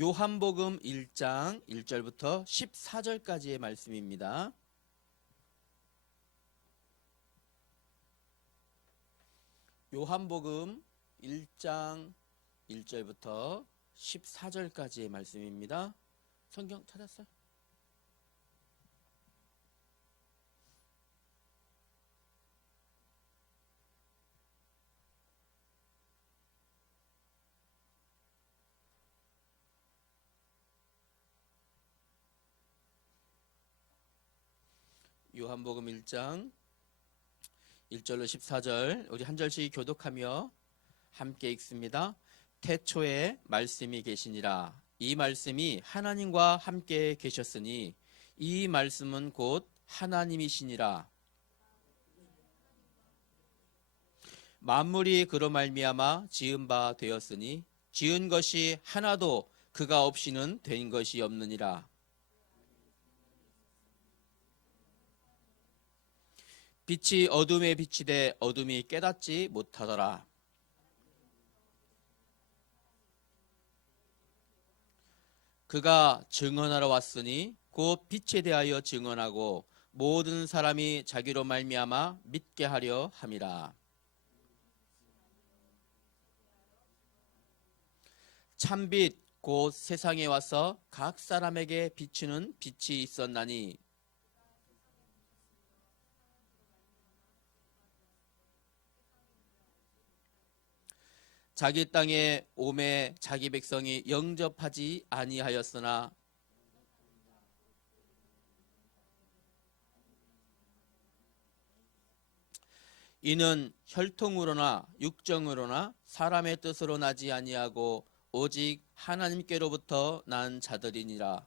요한복음 1장 1절부터 14절까지의 말씀입니다. 요한복음 1장 1절부터 14절까지의 말씀입니다. 성경 찾았어요? 요한복음 1장 1절로 14절 우리 한 절씩 교독하며 함께 읽습니다. 태초에 말씀이 계시니라. 이 말씀이 하나님과 함께 계셨으니 이 말씀은 곧 하나님이시니라. 만물이 그로 말미암아 지은 바 되었으니 지은 것이 하나도 그가 없이는 된 것이 없느니라. 빛이 어둠에 비치되 어둠이 깨닫지 못하더라. 그가 증언하러 왔으니 곧 빛에 대하여 증언하고 모든 사람이 자기로 말미암아 믿게 하려 함이라. 참빛 곧 세상에 와서 각 사람에게 비추는 빛이 있었나니 자기 땅에 오매 자기 백성이 영접하지 아니하였으나 이는 혈통으로나 육정으로나 사람의 뜻으로 나지 아니하고 오직 하나님께로부터 난 자들이니라.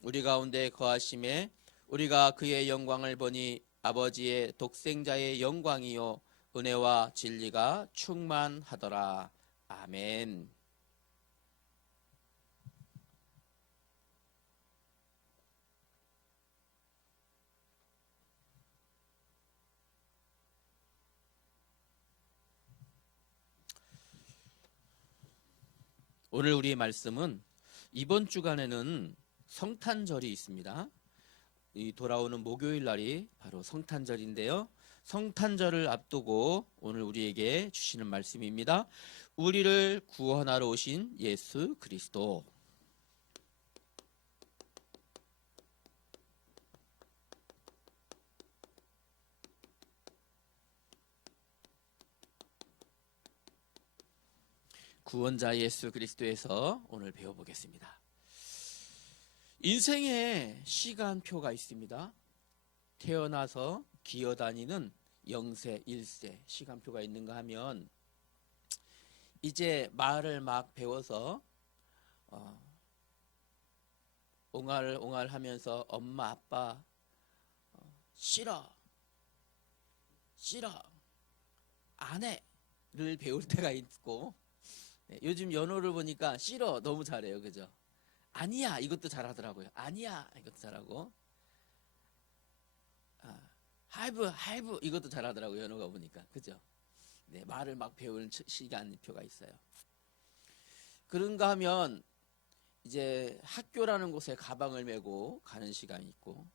우리 가운데 거하심에 우리가 그의 영광을 보니 아버지의 독생자의 영광이요 은혜와 진리가 충만하더라. 아멘. 오늘 우리의 말씀은 이번 주간에는 성탄절이 있습니다. 이 돌아오는 목요일 날이 바로 성탄절인데요. 성탄절을 앞두고 오늘 우리에게 주시는 말씀입니다. 우리를 구원하러 오신 예수 그리스도. 구원자 예수 그리스도에서 오늘 배워보겠습니다. 인생에 시간표가 있습니다. 태어나서 기어다니는 0세, 1세 시간표가 있는가 하면 이제 말을 막 배워서 옹알옹알 하면서 엄마 아빠 싫어 안 해를 배울 때가 있고 요즘 연호를 보니까 싫어 너무 잘해요. 그죠? 아니야 이것도 잘하더라고요. 아니야 이것도 잘하고 할부 이것도 잘하더라고요. 연호가 보니까. 그죠? 네, 말을 막 배우는 시간표가 있어요. 그런가 하면 이제 학교라는 곳에 가방을 메고 가는 시간이 있고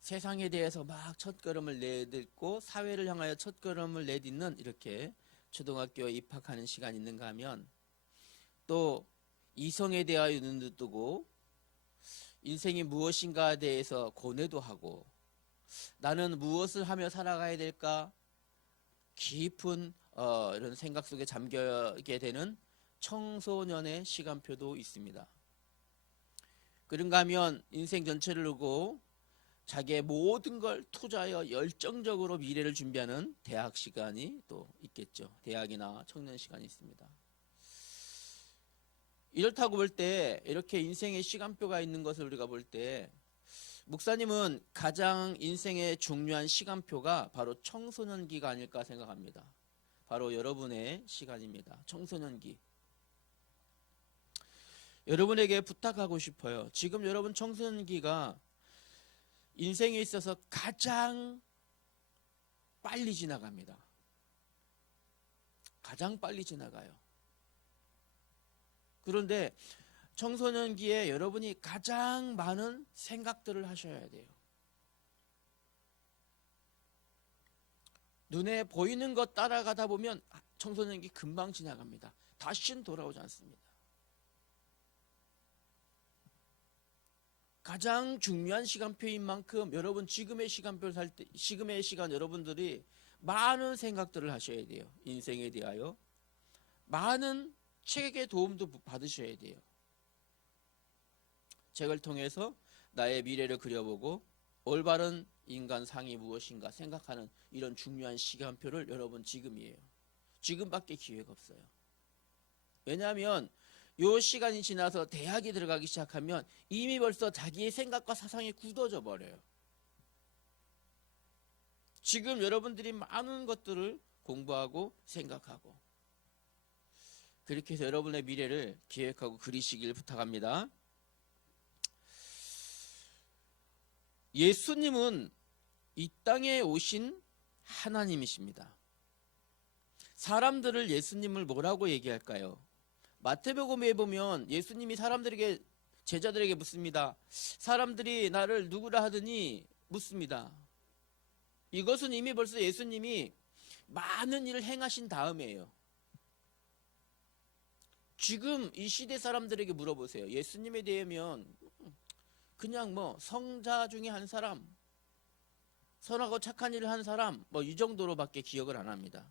세상에 대해서 막 첫걸음을 내딛고 사회를 향하여 첫걸음을 내딛는 이렇게 초등학교에 입학하는 시간이 있는가 하면 또 이성에 대하여 눈도 뜨고 인생이 무엇인가에 대해서 고뇌도 하고 나는 무엇을 하며 살아가야 될까 깊은 이런 생각 속에 잠겨게 되는 청소년의 시간표도 있습니다. 그런가 하면 인생 전체를 두고 자기의 모든 걸 투자하여 열정적으로 미래를 준비하는 대학 시간이 또 있겠죠. 대학이나 청년 시간이 있습니다. 이렇다고 볼 때 이렇게 인생의 시간표가 있는 것을 우리가 볼 때 목사님은 가장 인생의 중요한 시간표가 바로 청소년기가 아닐까 생각합니다. 바로 여러분의 시간입니다. 청소년기. 여러분에게 부탁하고 싶어요. 지금 여러분 청소년기가 인생에 있어서 가장 빨리 지나갑니다. 가장 빨리 지나가요. 그런데 청소년기에 여러분이 가장 많은 생각들을 하셔야 돼요. 눈에 보이는 것 따라가다 보면 청소년기 금방 지나갑니다. 다시는 돌아오지 않습니다. 가장 중요한 시간표인 만큼 여러분 지금의 시간표를 살 때, 지금의 시간 여러분들이 많은 생각들을 하셔야 돼요. 인생에 대하여 많은 책의 도움도 받으셔야 돼요. 책을 통해서 나의 미래를 그려보고 올바른 인간상이 무엇인가 생각하는 이런 중요한 시간표를 여러분 지금이에요. 지금밖에 기회가 없어요. 왜냐하면 요 시간이 지나서 대학에 들어가기 시작하면 이미 벌써 자기의 생각과 사상이 굳어져 버려요. 지금 여러분들이 많은 것들을 공부하고 생각하고 그렇게 해서 여러분의 미래를 기획하고 그리시길 부탁합니다. 예수님은 이 땅에 오신 하나님이십니다. 사람들을 예수님을 뭐라고 얘기할까요? 마태복음에 보면 예수님이 사람들에게 제자들에게 묻습니다. 사람들이 나를 누구라 하더니 묻습니다. 이것은 이미 벌써 예수님이 많은 일을 행하신 다음이에요. 지금 이 시대 사람들에게 물어보세요. 예수님에 대하면 그냥 뭐 성자 중에 한 사람, 선하고 착한 일을 한 사람 뭐 이 정도로밖에 기억을 안 합니다.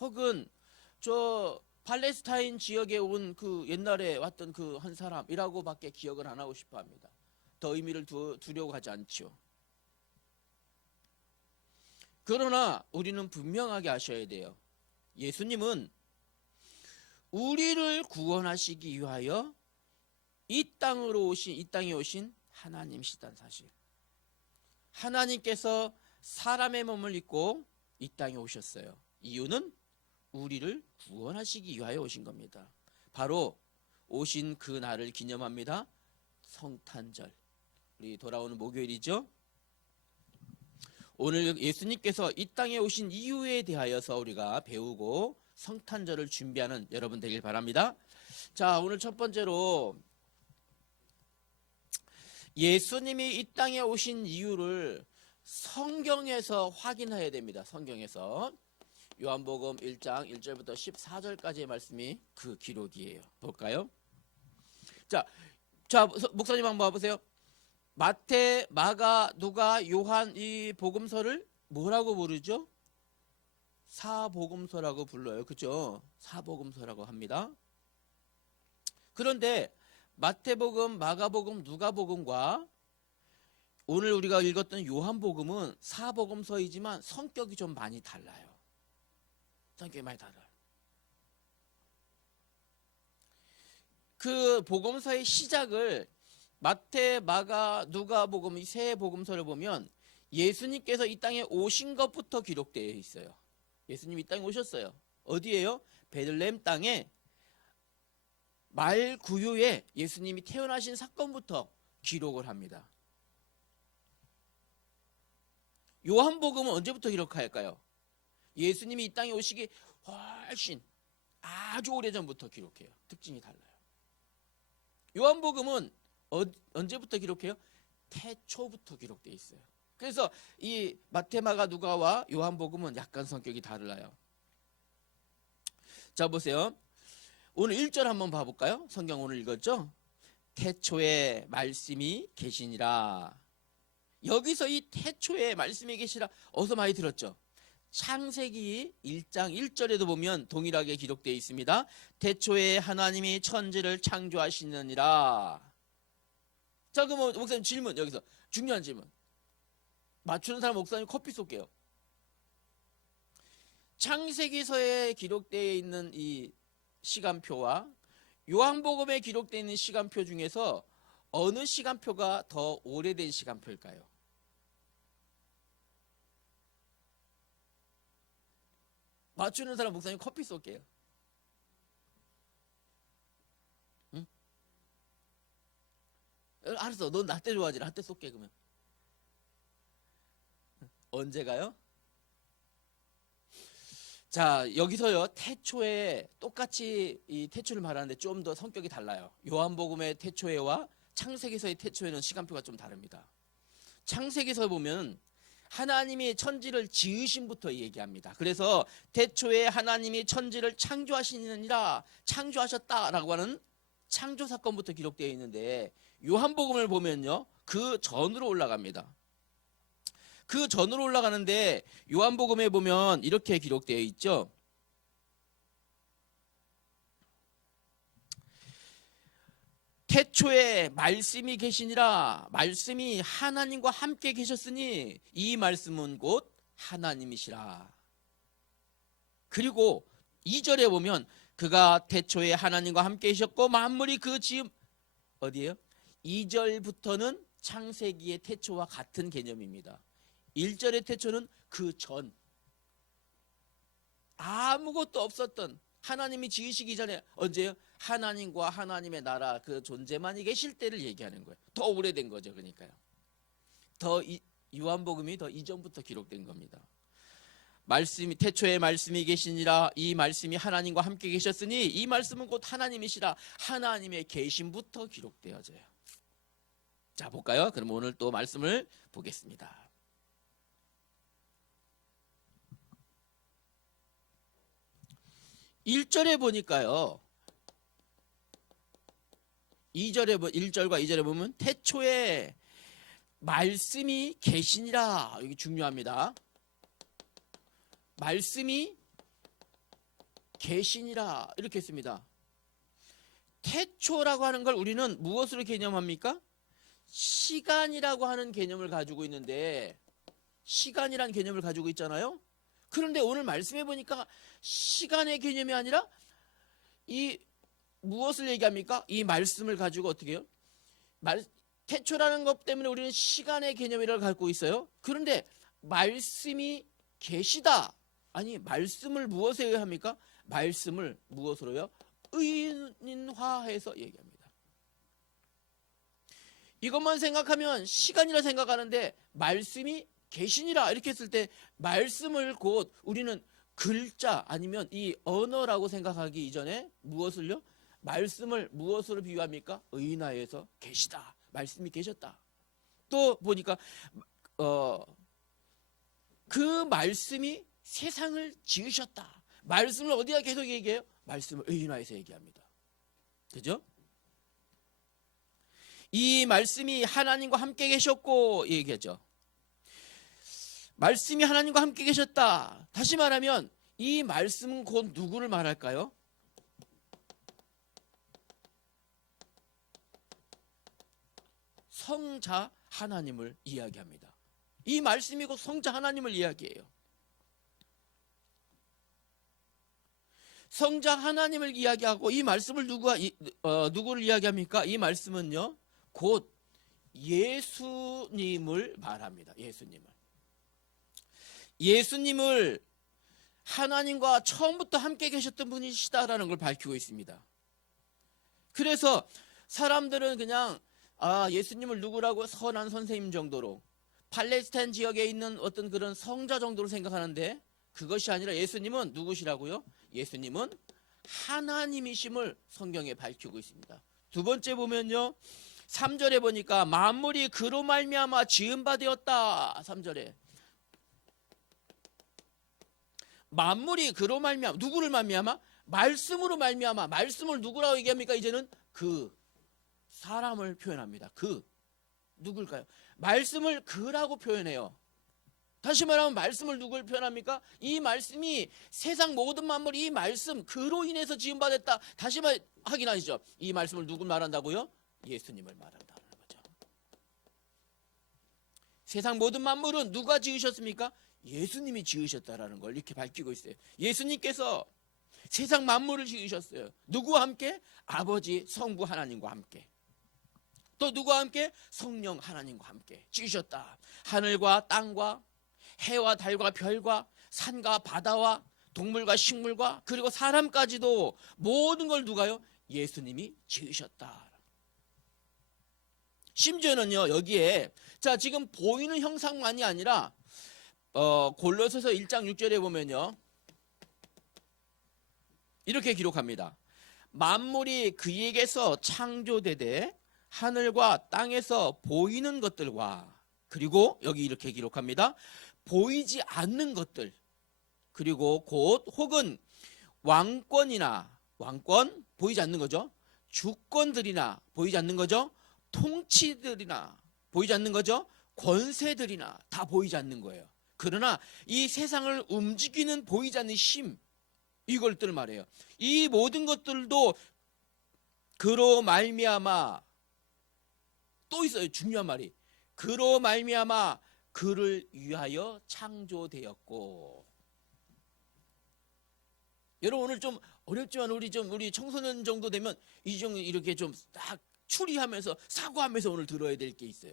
혹은 저 팔레스타인 지역에 온 그 옛날에 왔던 그 한 사람이라고밖에 기억을 안 하고 싶어 합니다. 더 의미를 두려고 하지 않죠. 그러나 우리는 분명하게 아셔야 돼요. 예수님은 우리를 구원하시기 위하여 이 땅에 오신 하나님이시다는 사실. 하나님께서 사람의 몸을 입고 이 땅에 오셨어요. 이유는 우리를 구원하시기 위하여 오신 겁니다. 바로 오신 그 날을 기념합니다. 성탄절. 우리 돌아오는 목요일이죠. 오늘 예수님께서 이 땅에 오신 이유에 대하여서 우리가 배우고 성탄절을 준비하는 여러분 되길 바랍니다. 자, 오늘 첫 번째로 예수님이 이 땅에 오신 이유를 성경에서 확인해야 됩니다. 성경에서 요한복음 1장 1절부터 14절까지의 말씀이 그 기록이에요. 볼까요? 자, 목사님 한번 봐보세요. 마태, 마가, 누가, 요한 이 복음서를 뭐라고 부르죠? 사복음서라고 불러요. 그죠? 사복음서라고 합니다. 그런데 마태복음, 마가복음, 누가복음과 오늘 우리가 읽었던 요한복음은 사복음서이지만 성격이 좀 많이 달라요. 성격이 많이 달라요. 그 복음서의 시작을 마태, 마가, 누가복음 이 세 복음서를 보면 예수님께서 이 땅에 오신 것부터 기록되어 있어요. 예수님이 이 땅에 오셨어요. 어디예요? 베들레헴 땅에 말 구유에 예수님이 태어나신 사건부터 기록을 합니다. 요한복음은 언제부터 기록할까요? 예수님이 이 땅에 오시기 훨씬 아주 오래전부터 기록해요. 특징이 달라요. 요한복음은 언제부터 기록해요? 태초부터 기록되어 있어요. 그래서 이 마태, 마가, 누가와 요한복음은 약간 성격이 달라요. 자, 보세요. 오늘 1절 한번 봐볼까요? 성경 오늘 읽었죠? 태초에 말씀이 계시니라. 여기서 이 태초에 말씀이 계시라 어디서 많이 들었죠? 창세기 1장 1절에도 보면 동일하게 기록되어 있습니다. 태초에 하나님이 천지를 창조하시느니라. 자, 그럼 목사님 질문, 여기서 중요한 질문. 맞추는 사람 목사님 커피 쏠게요. 창세기서에 기록되어 있는 이 시간표와 요한복음에 기록되어 있는 시간표 중에서 어느 시간표가 더 오래된 시간표일까요? 맞추는 사람 목사님 커피 쏠게요. 응? 알았어. 넌 라떼 좋아하지? 라떼 쏠게 그러면. 언제가요? 자, 여기서요, 태초에 똑같이 이 태초를 말하는데 좀 더 성격이 달라요. 요한복음의 태초에와 창세기서의 태초에는 시간표가 좀 다릅니다. 창세기서 보면 하나님이 천지를 지으심부터 얘기합니다. 그래서 태초에 하나님이 천지를 창조하시느니라, 창조하셨다라고 하는 창조 사건부터 기록되어 있는데, 요한복음을 보면요, 그 전으로 올라갑니다. 그 전으로 올라가는데 요한복음에 보면 이렇게 기록되어 있죠. 태초에 말씀이 계시니라, 말씀이 하나님과 함께 계셨으니 이 말씀은 곧 하나님이시라. 그리고 2절에 보면 그가 태초에 하나님과 함께 계셨고 만물이 그 지음, 어디예요? 2절부터는 창세기의 태초와 같은 개념입니다. 1절의 태초는 그 전, 아무것도 없었던, 하나님이 지으시기 전에, 언제요? 하나님과 하나님의 나라 그 존재만이 계실 때를 얘기하는 거예요. 더 오래된 거죠. 그러니까요. 요한복음이 더 이전부터 기록된 겁니다. 말씀이, 태초에 말씀이 계시니라, 이 말씀이 하나님과 함께 계셨으니 이 말씀은 곧 하나님이시라, 하나님의 계심부터 기록되어져요. 자, 볼까요? 그럼 오늘 또 말씀을 보겠습니다. 1절에 보니까요, 1절과 2절에 보면 태초에 말씀이 계시니라, 여기 중요합니다. 말씀이 계시니라 이렇게 했습니다. 태초라고 하는 걸 우리는 무엇으로 개념합니까? 시간이라고 하는 개념을 가지고 있는데, 시간이란 개념을 가지고 있잖아요. 그런데 오늘 말씀해 보니까 시간의 개념이 아니라 이 무엇을 얘기합니까? 이 말씀을 가지고 어떻게 해요? 태초라는 것 때문에 우리는 시간의 개념이라고 갖고 있어요. 그런데 말씀이 계시다. 아니, 말씀을 무엇에 의합니까? 말씀을 무엇으로요? 의인화해서 얘기합니다. 이것만 생각하면 시간이라 생각하는데, 말씀이 계시니라 이렇게 했을 때 말씀을 곧 우리는 글자 아니면 이 언어라고 생각하기 이전에 무엇을요? 말씀을 무엇으로 비유합니까? 의인화해서 계시다. 말씀이 계셨다. 또 보니까 그 말씀이 세상을 지으셨다. 말씀을 어디다 계속 얘기해요? 말씀을 의인화해서 얘기합니다. 그죠? 이 말씀이 하나님과 함께 계셨고 얘기하죠. 말씀이 하나님과 함께 계셨다. 다시 말하면 이 말씀은 곧 누구를 말할까요? 성자 하나님을 이야기합니다. 이 말씀이 곧 성자 하나님을 이야기해요. 성자 하나님을 이야기하고, 이 말씀을 누구를 이야기합니까? 이 말씀은요, 곧 예수님을 말합니다. 예수님을 하나님과 처음부터 함께 계셨던 분이시다라는 걸 밝히고 있습니다. 그래서 사람들은 그냥 예수님을 누구라고? 선한 선생님 정도로, 팔레스타인 지역에 있는 어떤 그런 성자 정도로 생각하는데, 그것이 아니라 예수님은 누구시라고요? 예수님은 하나님이심을 성경에 밝히고 있습니다. 두 번째 보면요, 3절에 보니까 만물이 그로 말미암아 지은 바 되었다. 3절에 만물이 그로 말미암아, 누구를 말미암아? 말씀으로 말미암아. 말씀을 누구라고 얘기합니까? 이제는 그 사람을 표현합니다. 그 누굴까요? 말씀을 그라고 표현해요. 다시 말하면 말씀을 누굴 표현합니까? 이 말씀이 세상 모든 만물, 이 말씀 그로 인해서 지은 바 됐다. 다시 하긴 아니죠. 이 말씀을 누굴 말한다고요? 예수님을 말한다는 거죠. 세상 모든 만물은 누가 지으셨습니까? 예수님이 지으셨다라는 걸 이렇게 밝히고 있어요. 예수님께서 세상 만물을 지으셨어요. 누구와 함께? 아버지 성부 하나님과 함께. 또 누구와 함께? 성령 하나님과 함께 지으셨다. 하늘과 땅과 해와 달과 별과 산과 바다와 동물과 식물과 그리고 사람까지도 모든 걸 누가요? 예수님이 지으셨다. 심지어는요, 여기에 자 지금 보이는 형상만이 아니라 골로새서 1장 6절에 보면요, 이렇게 기록합니다. 만물이 그에게서 창조되되 하늘과 땅에서 보이는 것들과, 그리고 여기 이렇게 기록합니다. 보이지 않는 것들, 그리고 곧 혹은 왕권이나, 왕권 보이지 않는 거죠. 주권들이나 보이지 않는 거죠. 통치들이나 보이지 않는 거죠. 권세들이나 다 보이지 않는 거예요. 그러나 이 세상을 움직이는 보이지 않는 힘, 이걸 말해요. 이 모든 것들도 그로 말미암아, 또 있어요. 중요한 말이, 그로 말미암아 그를 위하여 창조되었고. 여러분 오늘 좀 어렵지만 우리 청소년 정도 되면 이 정도 이렇게 좀 딱 추리하면서 사고하면서 오늘 들어야 될 게 있어요.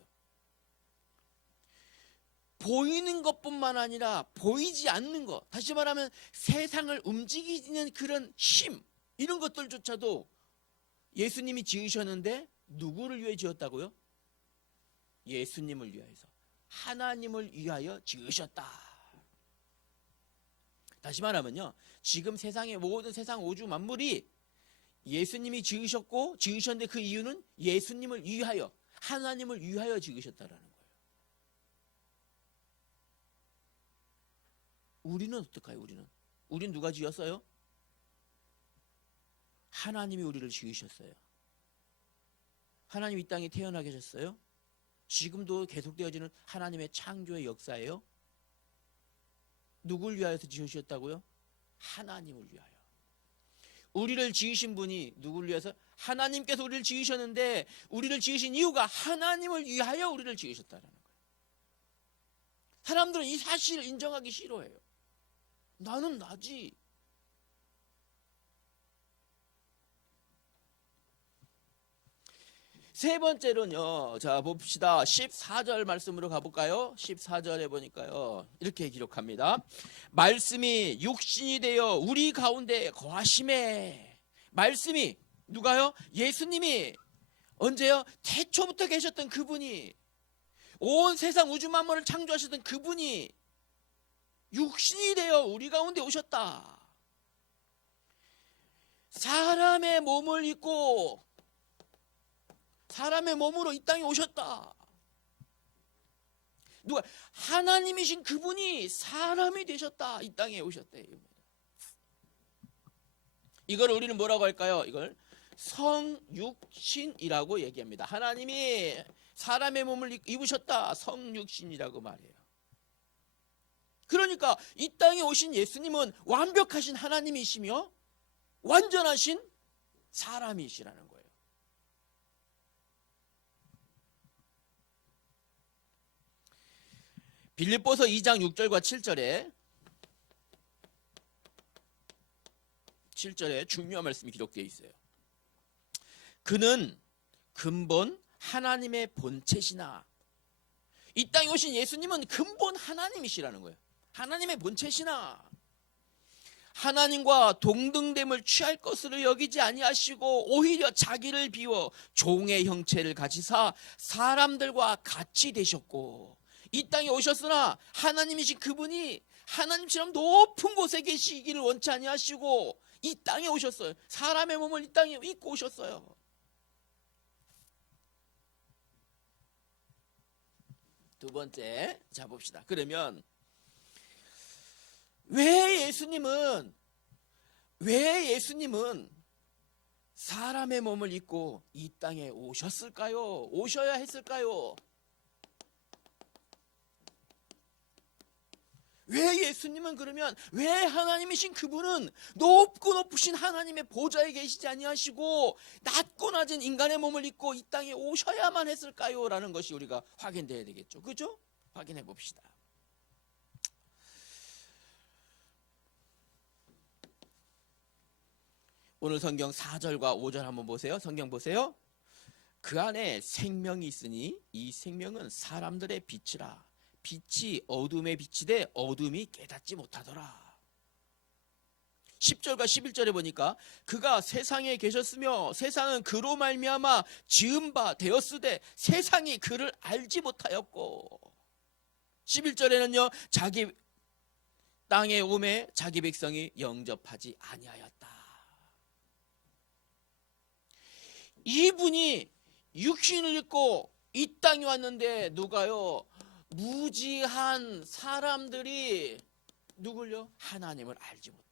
보이는 것뿐만 아니라 보이지 않는 것, 다시 말하면 세상을 움직이는 그런 힘, 이런 것들조차도 예수님이 지으셨는데 누구를 위해 지었다고요? 예수님을 위하여서, 하나님을 위하여 지으셨다. 다시 말하면요, 지금 세상의 모든 세상 우주 만물이 예수님이 지으셨고 지으셨는데 그 이유는 예수님을 위하여, 하나님을 위하여 지으셨다라는 거예요. 우리는 어떨까요? 우리는 누가 지었어요? 하나님이 우리를 지으셨어요. 하나님 이 땅에 태어나게 하셨어요. 지금도 계속되어지는 하나님의 창조의 역사예요. 누굴 위하여서 지으셨다고요? 하나님을 위하여. 우리를 지으신 분이 누구를 위해서? 하나님께서 우리를 지으셨는데, 우리를 지으신 이유가 하나님을 위하여 우리를 지으셨다는 거예요. 사람들은 이 사실을 인정하기 싫어해요. 나는 나지. 세 번째로는요, 자 봅시다. 14절 말씀으로 가볼까요? 14절에 보니까요, 이렇게 기록합니다. 말씀이 육신이 되어 우리 가운데 거하심에. 말씀이 누가요? 예수님이. 언제요? 태초부터 계셨던 그분이, 온 세상 우주 만물을 창조하셨던 그분이 육신이 되어 우리 가운데 오셨다. 사람의 몸을 입고 사람의 몸으로 이 땅에 오셨다. 누가? 하나님이신 그분이 사람이 되셨다. 이 땅에 오셨대. 이걸 우리는 뭐라고 할까요? 이걸 성육신이라고 얘기합니다. 하나님이 사람의 몸을 입으셨다. 성육신이라고 말해요. 그러니까 이 땅에 오신 예수님은 완벽하신 하나님이시며 완전하신 사람이시라는 거예요. 빌립보서 2장 6절과 7절에 중요한 말씀이 기록되어 있어요. 그는 근본 하나님의 본체시나. 이 땅에 오신 예수님은 근본 하나님이시라는 거예요. 하나님의 본체시나. 하나님과 동등됨을 취할 것으로 여기지 아니하시고 오히려 자기를 비워 종의 형체를 가지사 사람들과 같이 되셨고. 이 땅에 오셨으나 하나님이신 그분이 하나님처럼 높은 곳에 계시기를 원치 아니하시고 이 땅에 오셨어요. 사람의 몸을 이 땅에 입고 오셨어요. 두 번째, 자 봅시다. 그러면 왜 예수님은 사람의 몸을 입고 이 땅에 오셨을까요? 오셔야 했을까요? 왜 예수님은, 그러면 왜 하나님이신 그분은 높고 높으신 하나님의 보좌에 계시지 아니하시고 낮고 낮은 인간의 몸을 입고 이 땅에 오셔야만 했을까요? 라는 것이 우리가 확인돼야 되겠죠. 그죠? 확인해 봅시다. 오늘 성경 4절과 5절 한번 보세요. 성경 보세요. 그 안에 생명이 있으니 이 생명은 사람들의 빛이라. 빛이 어둠에 비치되 어둠이 깨닫지 못하더라. 10절과 11절에 보니까 그가 세상에 계셨으며 세상은 그로 말미암아 지은 바 되었으되 세상이 그를 알지 못하였고. 11절에는요, 자기 땅에 오매 자기 백성이 영접하지 아니하였다. 이분이 육신을 입고 이 땅에 왔는데 누가요? 무지한 사람들이 누굴요? 하나님을 알지 못했어요.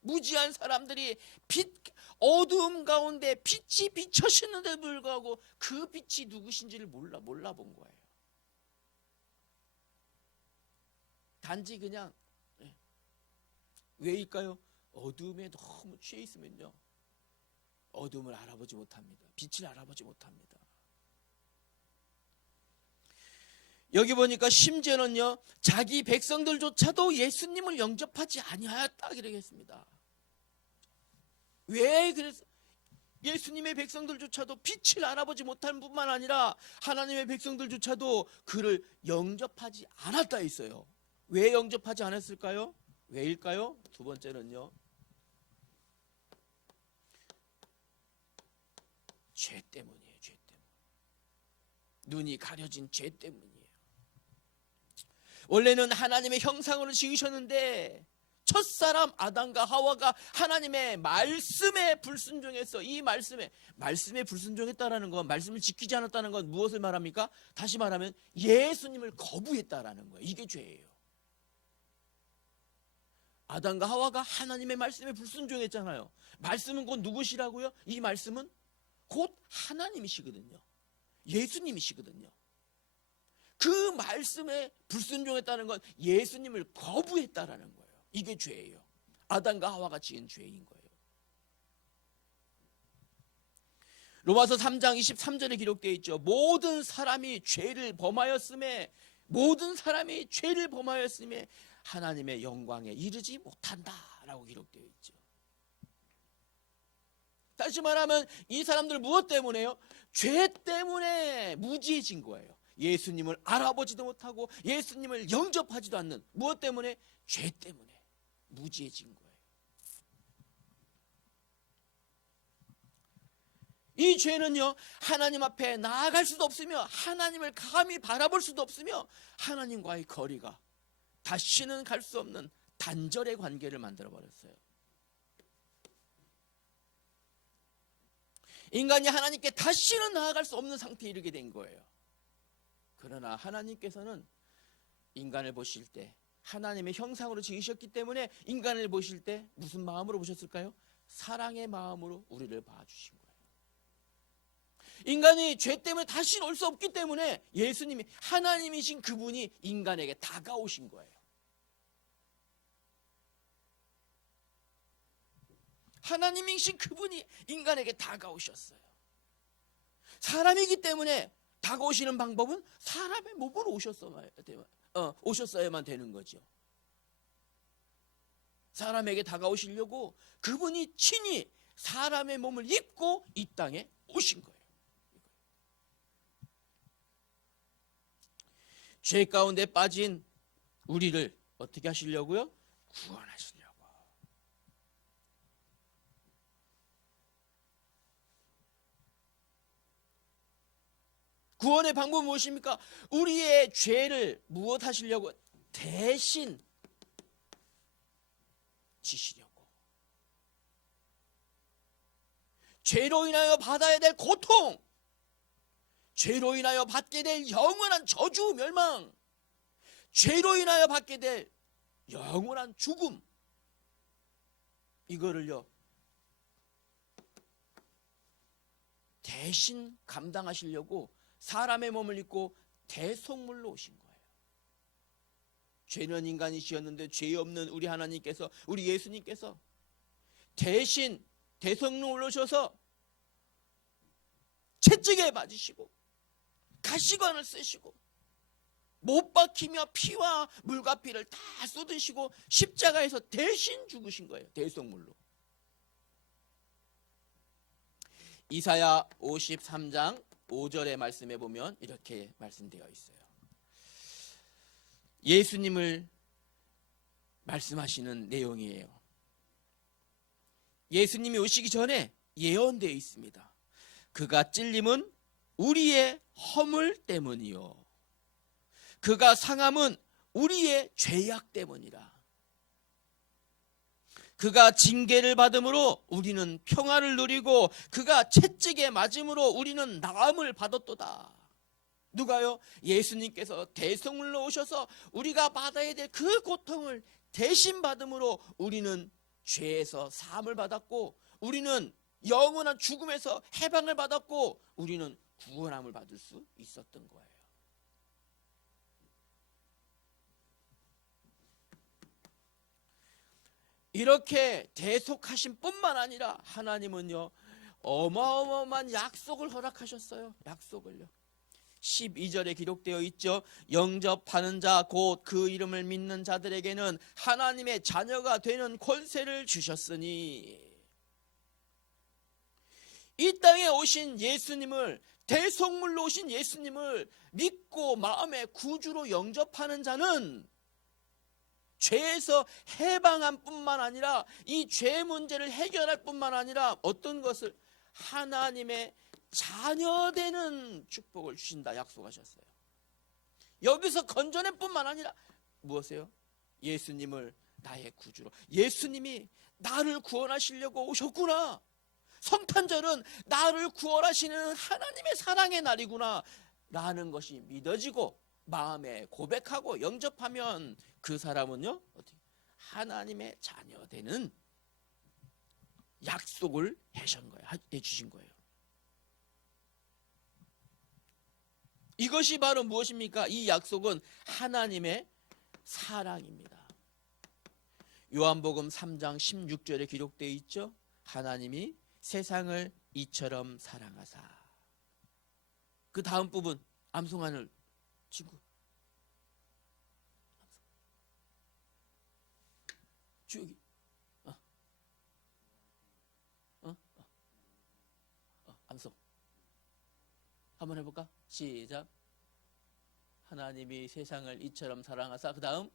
무지한 사람들이 어두움 가운데 빛이 비춰지는데도 불구하고 그 빛이 누구신지를 몰라본 거예요. 단지 그냥 왜일까요? 어둠에 너무 취해 있으면요, 어둠을 알아보지 못합니다. 빛을 알아보지 못합니다. 여기 보니까 심지어는요, 자기 백성들조차도 예수님을 영접하지 아니하였다 이러겠습니다. 왜 그래서 예수님의 백성들조차도 빛을 알아보지 못할 뿐만 아니라 하나님의 백성들조차도 그를 영접하지 않았다 했어요. 왜 영접하지 않았을까요? 왜일까요? 두 번째는요, 죄 때문이에요. 죄 때문. 눈이 가려진 죄 때문이에요. 원래는 하나님의 형상으로 지으셨는데 첫사람 아담과 하와가 하나님의 말씀에 불순종해서, 이 말씀에 불순종했다라는 건, 말씀을 지키지 않았다는 건 무엇을 말합니까? 다시 말하면 예수님을 거부했다라는 거예요. 이게 죄예요. 아담과 하와가 하나님의 말씀에 불순종했잖아요. 말씀은 곧 누구시라고요? 이 말씀은 곧 하나님이시거든요. 예수님이시거든요. 그 말씀에 불순종했다는 건 예수님을 거부했다라는 거예요. 이게 죄예요. 아담과 하와가 지은 죄인 거예요. 로마서 3장 23절에 기록되어 있죠. 모든 사람이 죄를 범하였음에 하나님의 영광에 이르지 못한다라고 기록되어 있죠. 다시 말하면 이 사람들 무엇 때문에요? 죄 때문에 무지해진 거예요. 예수님을 알아보지도 못하고 예수님을 영접하지도 않는, 무엇 때문에? 죄 때문에 무지해진 거예요. 이 죄는요, 하나님 앞에 나아갈 수도 없으며 하나님을 감히 바라볼 수도 없으며 하나님과의 거리가 다시는 갈 수 없는 단절의 관계를 만들어버렸어요. 인간이 하나님께 다시는 나아갈 수 없는 상태에 이르게 된 거예요. 그러나 하나님께서는 인간을 보실 때, 하나님의 형상으로 지으셨기 때문에 인간을 보실 때 무슨 마음으로 보셨을까요? 사랑의 마음으로 우리를 봐주신 거예요. 인간이 죄 때문에 다시는 올 수 없기 때문에 예수님이, 하나님이신 그분이 인간에게 다가오신 거예요. 하나님이신 그분이 인간에게 다가오셨어요. 사람이기 때문에 다가오시는 방법은 사람의 몸으로 오셨어야만 되는 거죠. 사람에게 다가오시려고 그분이 친히 사람의 몸을 입고 이 땅에 오신 거예요. 죄 가운데 빠진 우리를 어떻게 하시려고요? 구원하시려고. 구원의 방법은 무엇입니까? 우리의 죄를 무엇 하시려고? 대신 지시려고. 죄로 인하여 받아야 될 고통, 죄로 인하여 받게 될 영원한 저주, 멸망, 죄로 인하여 받게 될 영원한 죽음, 이거를요 대신 감당하시려고 사람의 몸을 입고 대속물로 오신 거예요. 죄는 인간이 지었는데 죄 없는 우리 하나님께서, 우리 예수님께서 대신 대속물로 오셔서 채찍에 맞으시고 가시관을 쓰시고 못 박히며 피와 물과 피를 다 쏟으시고 십자가에서 대신 죽으신 거예요. 대속물로. 이사야 53장 5절의 말씀에 보면 이렇게 말씀되어 있어요. 예수님을 말씀하시는 내용이에요. 예수님이 오시기 전에 예언되어 있습니다. 그가 찔림은 우리의 허물 때문이요, 그가 상함은 우리의 죄악 때문이라. 그가 징계를 받음으로 우리는 평화를 누리고 그가 채찍에 맞음으로 우리는 나음을 받았도다. 누가요? 예수님께서 대성물로 오셔서 우리가 받아야 될 그 고통을 대신 받음으로 우리는 죄에서 사함을 받았고, 우리는 영원한 죽음에서 해방을 받았고, 우리는 구원함을 받을 수 있었던 거예요. 이렇게 대속하신 뿐만 아니라 하나님은요, 어마어마한 약속을 허락하셨어요. 약속을요. 12절에 기록되어 있죠. 영접하는 자 곧 그 이름을 믿는 자들에게는 하나님의 자녀가 되는 권세를 주셨으니, 이 땅에 오신 예수님을, 대속물로 오신 예수님을 믿고 마음의 구주로 영접하는 자는 죄에서 해방한 뿐만 아니라 이 죄 문제를 해결할 뿐만 아니라 어떤 것을, 하나님의 자녀되는 축복을 주신다 약속하셨어요. 여기서 건져낼 뿐만 아니라 무엇이에요? 예수님을 나의 구주로, 예수님이 나를 구원하시려고 오셨구나, 성탄절은 나를 구원하시는 하나님의 사랑의 날이구나 라는 것이 믿어지고 마음에 고백하고 영접하면 그 사람은요, 하나님의 자녀되는 약속을 해주신 거예요. 이것이 바로 무엇입니까? 이 약속은 하나님의 사랑입니다. 요한복음 3장 16절에 기록되어 있죠. 하나님이 세상을 이처럼 사랑하사. 그 다음 부분 암송하는 친구, 주역이 암송 한번 해볼까? 시작. 하나님이 세상을 이처럼 사랑하사, 그 다음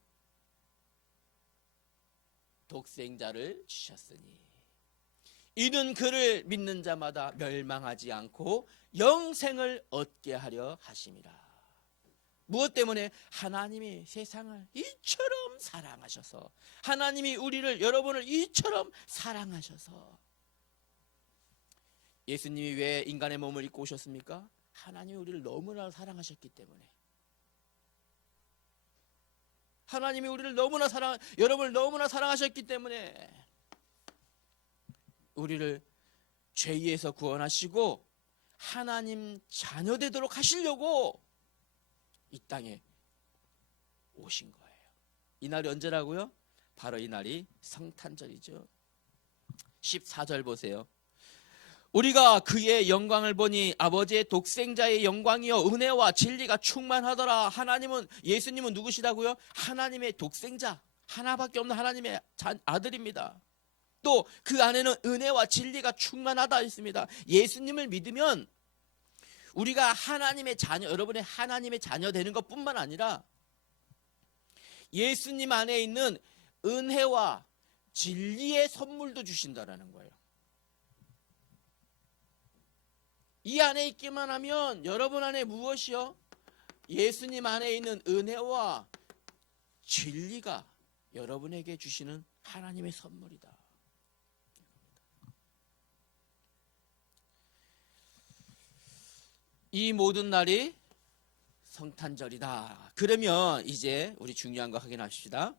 독생자를 주셨으니 이는 그를 믿는 자마다 멸망하지 않고 영생을 얻게 하려 하심이라. 무엇 때문에? 하나님이 세상을 이처럼 사랑하셔서, 하나님이 우리를, 여러분을 이처럼 사랑하셔서. 예수님이 왜 인간의 몸을 입고 오셨습니까? 하나님이 우리를 너무나 사랑하셨기 때문에. 하나님이 우리를 너무나 여러분을 너무나 사랑하셨기 때문에 우리를 죄에서 구원하시고 하나님 자녀 되도록 하시려고 이 땅에 오신 거예요. 이 날이 언제라고요? 바로 이 날이 성탄절이죠. 14절 보세요. 우리가 그의 영광을 보니 아버지의 독생자의 영광이요 은혜와 진리가 충만하더라. 하나님은, 예수님은 누구시다고요? 하나님의 독생자, 하나밖에 없는 하나님의 아들입니다. 또 그 안에는 은혜와 진리가 충만하다 했습니다. 예수님을 믿으면 우리가 하나님의 자녀, 여러분의 하나님의 자녀 되는 것뿐만 아니라 예수님 안에 있는 은혜와 진리의 선물도 주신다라는 거예요. 이 안에 있기만 하면 여러분 안에 무엇이요? 예수님 안에 있는 은혜와 진리가 여러분에게 주시는 하나님의 선물이다. 이 모든 날이 성탄절이다. 그러면 이제 우리 중요한 거 확인합시다.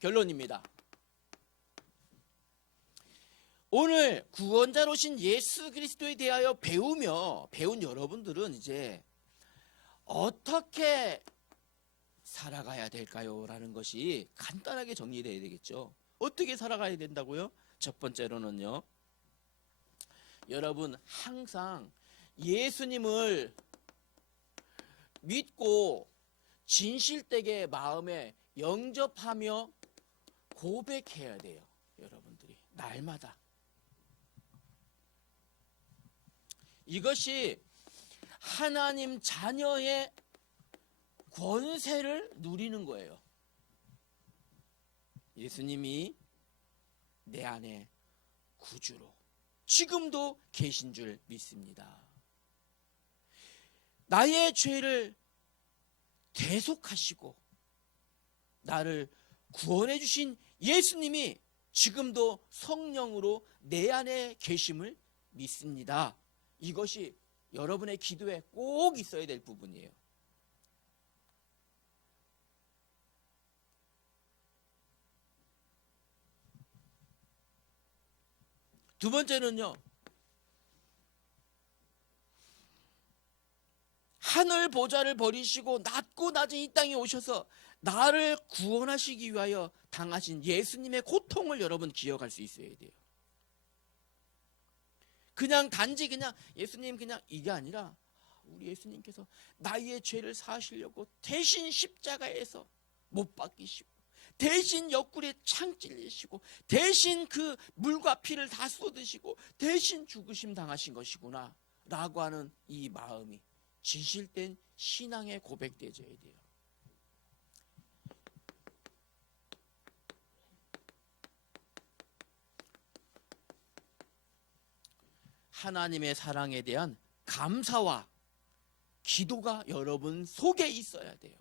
결론입니다. 오늘 구원자로 오신 예수 그리스도에 대하여 배운 여러분들은 이제 어떻게 살아가야 될까요? 라는 것이 간단하게 정리되어야 되겠죠. 어떻게 살아가야 된다고요? 첫 번째로는요, 여러분 항상 예수님을 믿고 진실되게 마음에 영접하며 고백해야 돼요. 여러분들이 날마다. 이것이 하나님 자녀의 권세를 누리는 거예요. 예수님이 내 안에 구주로 지금도 계신 줄 믿습니다. 나의 죄를 대속하시고 나를 구원해 주신 예수님이 지금도 성령으로 내 안에 계심을 믿습니다. 이것이 여러분의 기도에 꼭 있어야 될 부분이에요. 두 번째는요, 하늘 보좌를 버리시고 낮고 낮은 이 땅에 오셔서 나를 구원하시기 위하여 당하신 예수님의 고통을 여러분 기억할 수 있어야 돼요. 그냥 단지 그냥 예수님 그냥 이게 아니라 우리 예수님께서 나의 죄를 사하시려고 대신 십자가에서 못 박히시고 대신 옆구리에 창 찔리시고 대신 그 물과 피를 다 쏟으시고 대신 죽으심 당하신 것이구나 라고 하는 이 마음이 진실된 신앙의 고백되어져야 돼요. 하나님의 사랑에 대한 감사와 기도가 여러분 속에 있어야 돼요.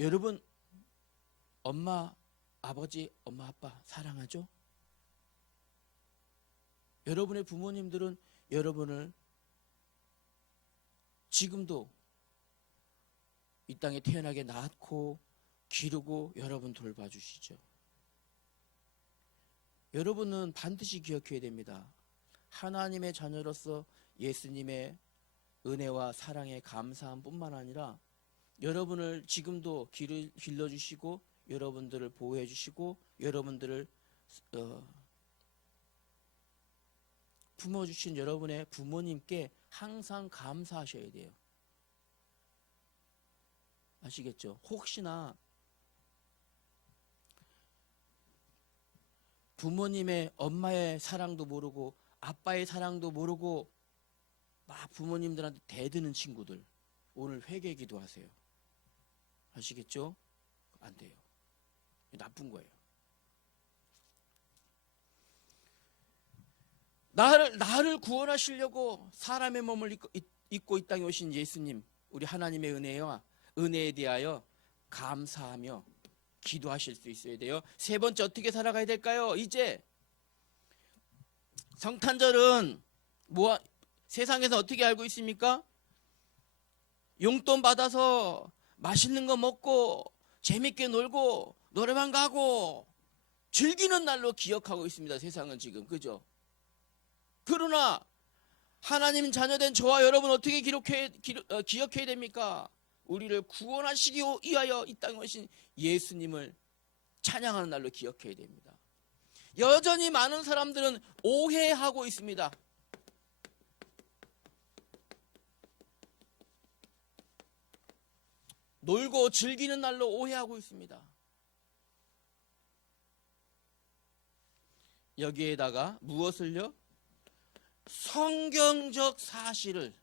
여러분, 엄마, 아버지, 엄마, 아빠 사랑하죠? 여러분의 부모님들은 여러분을 지금도 이 땅에 태어나게 낳고 기르고 여러분 돌봐주시죠. 여러분은 반드시 기억해야 됩니다. 하나님의 자녀로서 예수님의 은혜와 사랑에 감사함 뿐만 아니라 여러분을 지금도 길러주시고 여러분들을 보호해 주시고 여러분들을 품어주신 여러분의 부모님께 항상 감사하셔야 돼요. 아시겠죠? 혹시나 부모님의 엄마의 사랑도 모르고 아빠의 사랑도 모르고 막 부모님들한테 대드는 친구들 오늘 회개 기도하세요. 아시겠죠? 안 돼요. 나쁜 거예요. 나를 구원하시려고 사람의 몸을 입고 이 땅에 오신 예수님, 우리 하나님의 은혜에 대하여 감사하며 기도하실 수 있어야 돼요. 세 번째 어떻게 살아가야 될까요? 이제 성탄절은 세상에서 어떻게 알고 있습니까? 용돈 받아서 맛있는 거 먹고 재밌게 놀고 노래방 가고 즐기는 날로 기억하고 있습니다. 세상은 지금. 그죠? 그러나 하나님 자녀된 저와 여러분 어떻게 기억해야 됩니까? 우리를 구원하시기 위하여 이 땅에 오신 예수님을 찬양하는 날로 기억해야 됩니다. 여전히 많은 사람들은 오해하고 있습니다. 놀고 즐기는 날로 오해하고 있습니다. 여기에다가 무엇을요? 성경적 사실을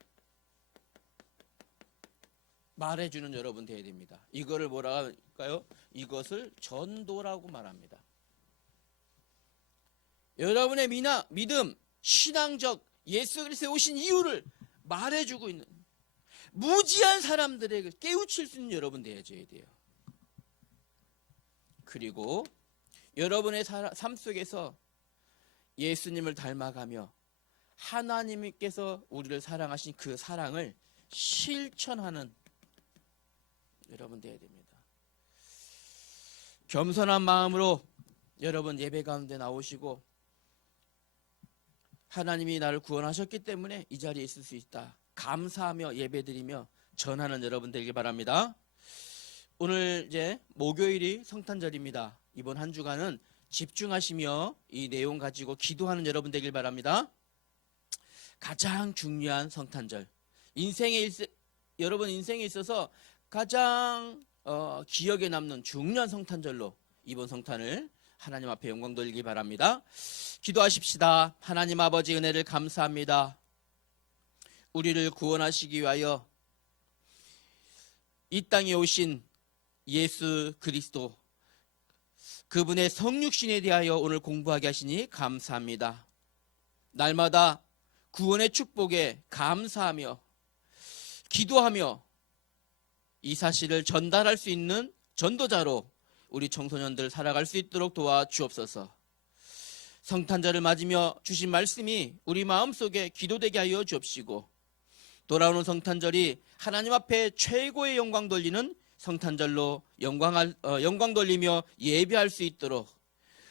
말해주는 여러분 되어야 됩니다. 이거를 뭐라 할까요? 이것을 전도라고 말합니다. 여러분의 믿음, 신앙적 예수 그리스도에 오신 이유를 말해주고 있는 무지한 사람들에게 깨우칠 수 있는 여러분 되어야 돼요. 그리고 여러분의 삶 속에서 예수님을 닮아가며 하나님께서 우리를 사랑하신 그 사랑을 실천하는 여러분 되어야 됩니다. 겸손한 마음으로 여러분 예배 가운데 나오시고 하나님이 나를 구원하셨기 때문에 이 자리에 있을 수 있다. 감사하며 예배드리며 전하는 여러분 되길 바랍니다. 오늘 이제 목요일이 성탄절입니다. 이번 한 주간은 집중하시며 이 내용 가지고 기도하는 여러분 되길 바랍니다. 가장 중요한 성탄절. 여러분 인생에 있어서 가장 기억에 남는 중요한 성탄절로 이번 성탄을 하나님 앞에 영광 돌리기 바랍니다. 기도하십시다. 하나님 아버지 은혜를 감사합니다. 우리를 구원하시기 위하여 이 땅에 오신 예수 그리스도 그분의 성육신에 대하여 오늘 공부하게 하시니 감사합니다. 날마다 구원의 축복에 감사하며 기도하며 이 사실을 전달할 수 있는 전도자로 우리 청소년들 살아갈 수 있도록 도와주옵소서. 성탄절을 맞으며 주신 말씀이 우리 마음속에 기도되게 하여 주옵시고, 돌아오는 성탄절이 하나님 앞에 최고의 영광 돌리는 성탄절로 영광 돌리며 예배할 수 있도록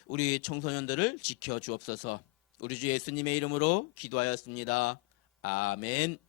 우리 청소년들을 지켜 주옵소서. 우리 주 예수님의 이름으로 기도하였습니다. 아멘.